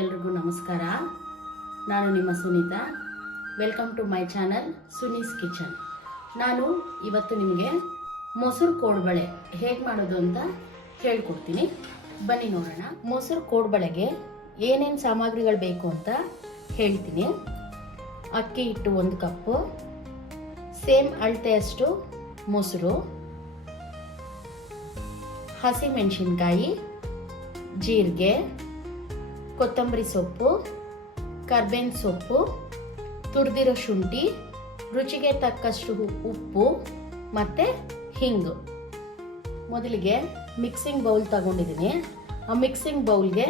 ಎಲ್ರಿಗೂ ನಮಸ್ಕಾರ. ನಾನು ನಿಮ್ಮ Sunitha. Welcome to my channel Suni's kitchen. ನಾನು ಇವತ್ತು ನಿಮಗೆ ಮೊಸರು ಕೋಡ್ಬಳೆ ಹೇಗೆ ಮಾಡೋದು ಅಂತ ಹೇಳ್ಕೊಡ್ತೀನಿ. ಬನ್ನಿ ನೋಡೋಣ. ಮೊಸರು ಕೋಡ್ಬಳೆಗೆ ಏನೇನು ಸಾಮಗ್ರಿಗಳು ಬೇಕು ಅಂತ ಹೇಳ್ತೀನಿ. ಅಕ್ಕಿ ಹಿಟ್ಟು 1 ಕಪ್ಪು, ಸೇಮ್ ಅಳತೆಯಷ್ಟು ಮೊಸರು, ಹಸಿಮೆಣಸಿನ್ಕಾಯಿ, ಜೀರಿಗೆ, ಕೊತ್ತಂಬರಿ ಸೊಪ್ಪು, ಕರ್ಬೇವಿನ ಸೊಪ್ಪು, ತುರಿದಿರೋ ಶುಂಠಿ, ರುಚಿಗೆ ತಕ್ಕಷ್ಟು ಉಪ್ಪು ಮತ್ತು ಹಿಂಗು. ಮೊದಲಿಗೆ ಮಿಕ್ಸಿಂಗ್ ಬೌಲ್ ತಗೊಂಡಿದ್ದೀನಿ. ಆ ಮಿಕ್ಸಿಂಗ್ ಬೌಲ್ಗೆ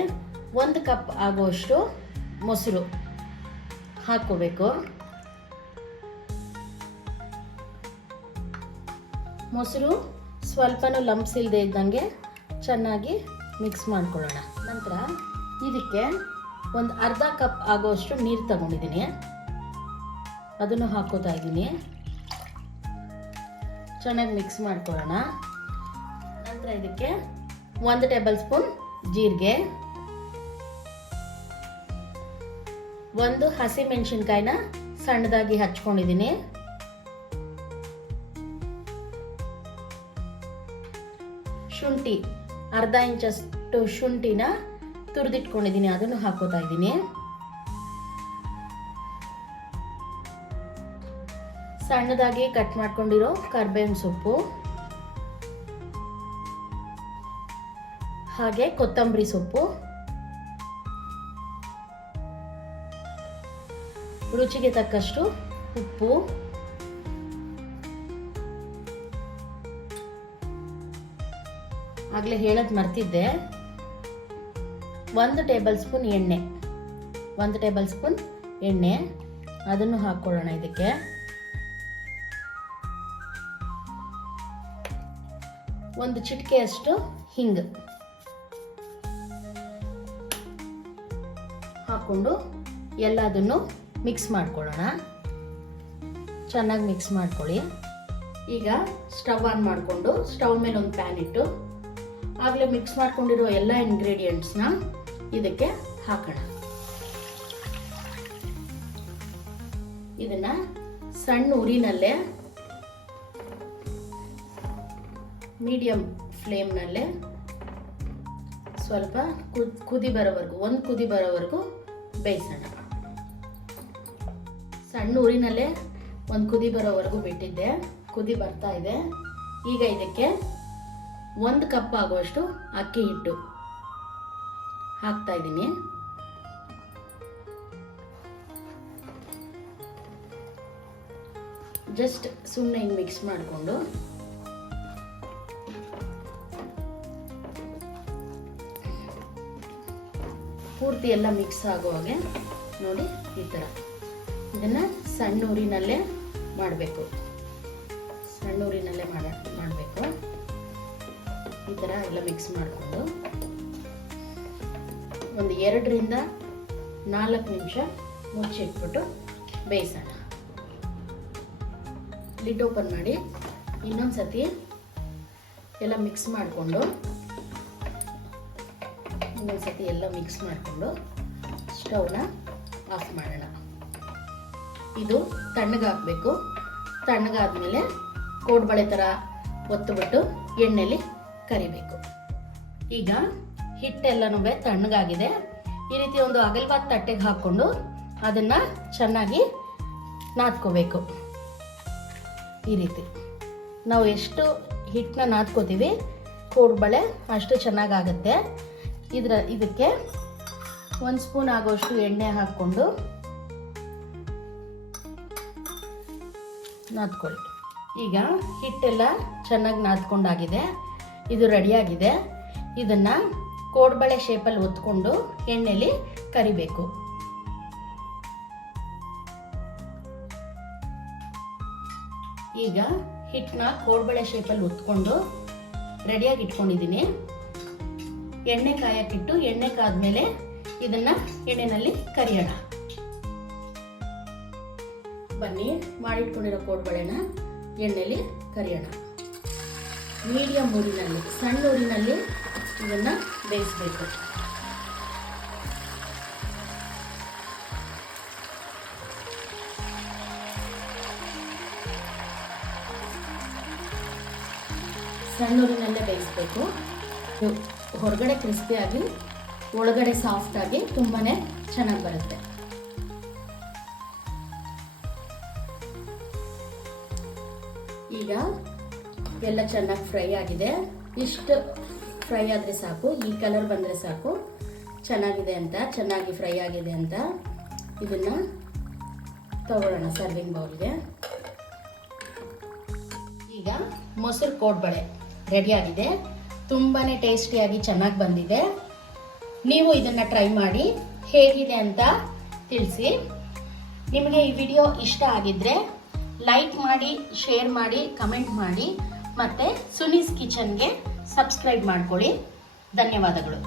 1 ಕಪ್ ಆಗುವಷ್ಟು ಮೊಸರು ಹಾಕ್ಕೋಬೇಕು. ಮೊಸರು ಸ್ವಲ್ಪನೂ ಲಂಪ್ಸ್ ಇಲ್ಲದೆ ಇದ್ದಂಗೆ ಚೆನ್ನಾಗಿ ಮಿಕ್ಸ್ ಮಾಡ್ಕೊಳ್ಳೋಣ. ನಂತರ ಇದಕ್ಕೆ ಒಂದು ಅರ್ಧ ಕಪ್ ಆಗೋಷ್ಟು ನೀರು ತಗೊಂಡಿದ್ದೀನಿ, ಅದನ್ನು ಹಾಕೋತಾ ಇದ್ದೀನಿ. ಚೆನ್ನಾಗಿ ಮಿಕ್ಸ್ ಮಾಡ್ಕೊಳ್ಳೋಣ. ನಂತರ ಇದಕ್ಕೆ 1 ಟೇಬಲ್ ಸ್ಪೂನ್ ಜೀರಿಗೆ, 1 ಹಸಿಮೆಣಸಿನ್ಕಾಯಿನ ಸಣ್ಣದಾಗಿ ಹಚ್ಕೊಂಡಿದ್ದೀನಿ, ಶುಂಠಿ ಅರ್ಧ ಇಂಚಷ್ಟು ಶುಂಠಿನ ತುರಿದಿಟ್ಕೊಂಡಿದ್ದೀನಿ, ಅದನ್ನು ಹಾಕೋತಾ ಇದ್ದೀನಿ. ಸಣ್ಣದಾಗಿ ಕಟ್ ಮಾಡ್ಕೊಂಡಿರೋ ಕರ್ಬೇವಿನ ಸೊಪ್ಪು, ಹಾಗೆ ಕೊತ್ತಂಬರಿ ಸೊಪ್ಪು, ರುಚಿಗೆ ತಕ್ಕಷ್ಟು ಉಪ್ಪು, ಆಗಲೇ ಹೇಳೋದು ಮರ್ತಿದ್ದೆ, 1 ಟೇಬಲ್ ಸ್ಪೂನ್ ಎಣ್ಣೆ, 1 ಟೇಬಲ್ ಸ್ಪೂನ್ ಎಣ್ಣೆ ಅದನ್ನು ಹಾಕ್ಕೊಳ್ಳೋಣ. ಇದಕ್ಕೆ ಒಂದು ಚಿಟಿಕೆಯಷ್ಟು ಹಿಂಗು ಹಾಕ್ಕೊಂಡು ಎಲ್ಲದನ್ನು ಮಿಕ್ಸ್ ಮಾಡ್ಕೊಳ್ಳೋಣ. ಚೆನ್ನಾಗಿ ಮಿಕ್ಸ್ ಮಾಡ್ಕೊಳ್ಳಿ. ಈಗ ಸ್ಟವ್ ಆನ್ ಮಾಡಿಕೊಂಡು ಸ್ಟವ್ ಮೇಲೆ ಒಂದು ಪ್ಯಾನ್ ಇಟ್ಟು ಆಗಲೇ ಮಿಕ್ಸ್ ಮಾಡ್ಕೊಂಡಿರೋ ಎಲ್ಲ ಇಂಗ್ರೀಡಿಯೆಂಟ್ಸ್ನ ಇದಕ್ಕೆ ಹಾಕೋಣ. ಇದನ್ನ ಸಣ್ಣ ಉರಿನಲ್ಲೇ ಮೀಡಿಯಂ ಫ್ಲೇಮ್ನಲ್ಲೇ ಸ್ವಲ್ಪ ಕುದಿ ಬರೋವರೆಗೂ, 1 ಕುದಿ ಬರೋವರೆಗೂ ಬೇಯಿಸೋಣ. ಸಣ್ಣ ಉರಿನಲ್ಲೇ 1 ಕುದಿ ಬರೋವರೆಗೂ ಬಿಟ್ಟಿದ್ದೆ, ಕುದಿ ಬರ್ತಾ ಇದೆ. ಈಗ ಇದಕ್ಕೆ 1 ಕಪ್ ಆಗುವಷ್ಟು ಅಕ್ಕಿ ಹಿಟ್ಟು ಹಾಕ್ತಾ ಇದ್ದೀನಿ. ಜಸ್ಟ್ ಸುಮ್ಮನೆ ಹಿಂಗೆ ಮಿಕ್ಸ್ ಮಾಡಿಕೊಂಡು ಪೂರ್ತಿ ಎಲ್ಲ ಮಿಕ್ಸ್ ಆಗುವಾಗೆ ನೋಡಿ ಈ ಥರ ಇದನ್ನು ಸಣ್ಣ ಊರಿನಲ್ಲೇ ಮಾಡಬೇಕು. ಸಣ್ಣ ಊರಿನಲ್ಲೇ ಮಾಡಬೇಕು. ಈ ಥರ ಎಲ್ಲ ಮಿಕ್ಸ್ ಮಾಡಿಕೊಂಡು ಒಂದು 2 ರಿಂದ 4 ನಿಮಿಷ ಮುಚ್ಚಿಟ್ಬಿಟ್ಟು ಬೇಯಿಸೋಣ. ಲಿಡ್ ಓಪನ್ ಮಾಡಿ ಇನ್ನೊಂದು ಸತಿ ಎಲ್ಲ ಮಿಕ್ಸ್ ಮಾಡಿಕೊಂಡು ಸ್ಟವ್ನ ಆಫ್ ಮಾಡೋಣ. ಇದು ತಣ್ಣಗಾಗಬೇಕು. ತಣ್ಣಗಾದ್ಮೇಲೆ ಕೋಡ್ಬಳೆ ಥರ ಒತ್ತುಬಿಟ್ಟು ಎಣ್ಣೆಲಿ ಕರಿಬೇಕು. ಈಗ ಹಿಟ್ಟೆಲ್ಲನೂ ತಣ್ಣಗಾಗಿದೆ. ಈ ರೀತಿ ಒಂದು ಅಗಲವಾದ ತಟ್ಟೆಗೆ ಹಾಕ್ಕೊಂಡು ಅದನ್ನು ಚೆನ್ನಾಗಿ ನಾದ್ಕೋಬೇಕು. ಈ ರೀತಿ ನಾವು ಎಷ್ಟು ಹಿಟ್ಟನ್ನ ನಾದ್ಕೋತೀವಿ ಕೋಡ್ಬಳೆ ಅಷ್ಟು ಚೆನ್ನಾಗಾಗುತ್ತೆ. ಇದಕ್ಕೆ 1 ಸ್ಪೂನ್ ಆಗೋಷ್ಟು ಎಣ್ಣೆ ಹಾಕ್ಕೊಂಡು ನಾದ್ಕೊಳ್ಳಿ. ಈಗ ಹಿಟ್ಟೆಲ್ಲ ಚೆನ್ನಾಗಿ ನಾದ್ಕೊಂಡಾಗಿದೆ. ಇದು ರೆಡಿಯಾಗಿದೆ. ಇದನ್ನು ಕೋಡ್ಬಳೆ ಶೇಪಲ್ಲಿ ಒತ್ಕೊಂಡು ಎಣ್ಣೆಲಿ ಕರಿಬೇಕು. ಈಗ ಹಿಟ್ಟನ್ನ ಕೋಡ್ಬಳೆ ಶೇಪಲ್ಲಿ ಒತ್ಕೊಂಡು ರೆಡಿಯಾಗಿ ಇಟ್ಕೊಂಡಿದ್ದೀನಿ. ಎಣ್ಣೆ ಕಾಯಕ್ಕಿಟ್ಟು ಎಣ್ಣೆ ಕಾದ್ಮೇಲೆ ಇದನ್ನ ಎಣ್ಣೆನಲ್ಲಿ ಕರಿಯೋಣ. ಬನ್ನಿ ಮಾಡಿಟ್ಕೊಂಡಿರೋ ಕೋಡ್ಬಳೆನ ಎಣ್ಣೆಲಿ ಕರಿಯೋಣ. ಮೀಡಿಯಂ ಊರಿನಲ್ಲಿ, ಸಣ್ಣ ಊರಿನಲ್ಲಿ ಇದನ್ನು ಬೇಯಿಸಬೇಕು. ಸಣ್ಣ ಉರಿನಲ್ಲೇ ಬೇಯಿಸಬೇಕು. ಹೊರಗಡೆ ಕ್ರಿಸ್ಪಿಯಾಗಿ ಒಳಗಡೆ ಸಾಫ್ಟಾಗಿ ತುಂಬಾ ಚೆನ್ನಾಗಿ ಬರುತ್ತೆ. ಈಗ ಎಲ್ಲ ಚೆನ್ನಾಗಿ ಫ್ರೈ ಆಗಿದೆ. ಇಷ್ಟು ಫ್ರೈ ಆದರೆ ಸಾಕು, ಈ ಕಲರ್ ಬಂದರೆ ಸಾಕು, ಚೆನ್ನಾಗಿದೆ ಅಂತ, ಚೆನ್ನಾಗಿ ಫ್ರೈ ಆಗಿದೆ ಅಂತ. ಇದನ್ನು ತಗೊಳ್ಳೋಣ ಸರ್ವಿಂಗ್ ಬೌಲ್ಗೆ. ಈಗ ಮೊಸರು ಕೋಡ್ಬಳೆ ರೆಡಿಯಾಗಿದೆ. ತುಂಬಾ ಟೇಸ್ಟಿಯಾಗಿ ಚೆನ್ನಾಗಿ ಬಂದಿದೆ. ನೀವು ಇದನ್ನು ಟ್ರೈ ಮಾಡಿ ಹೇಗಿದೆ ಅಂತ ತಿಳಿಸಿ. ನಿಮಗೆ ಈ ವಿಡಿಯೋ ಇಷ್ಟ ಆಗಿದ್ದರೆ ಲೈಕ್ ಮಾಡಿ, ಶೇರ್ ಮಾಡಿ, ಕಮೆಂಟ್ ಮಾಡಿ, ಮತ್ತು ಸುನೀಸ್ ಕಿಚನ್ಗೆ ಸಬ್ಸ್ಕ್ರೈಬ್ ಮಾಡ್ಕೊಳ್ಳಿ. ಧನ್ಯವಾದಗಳು.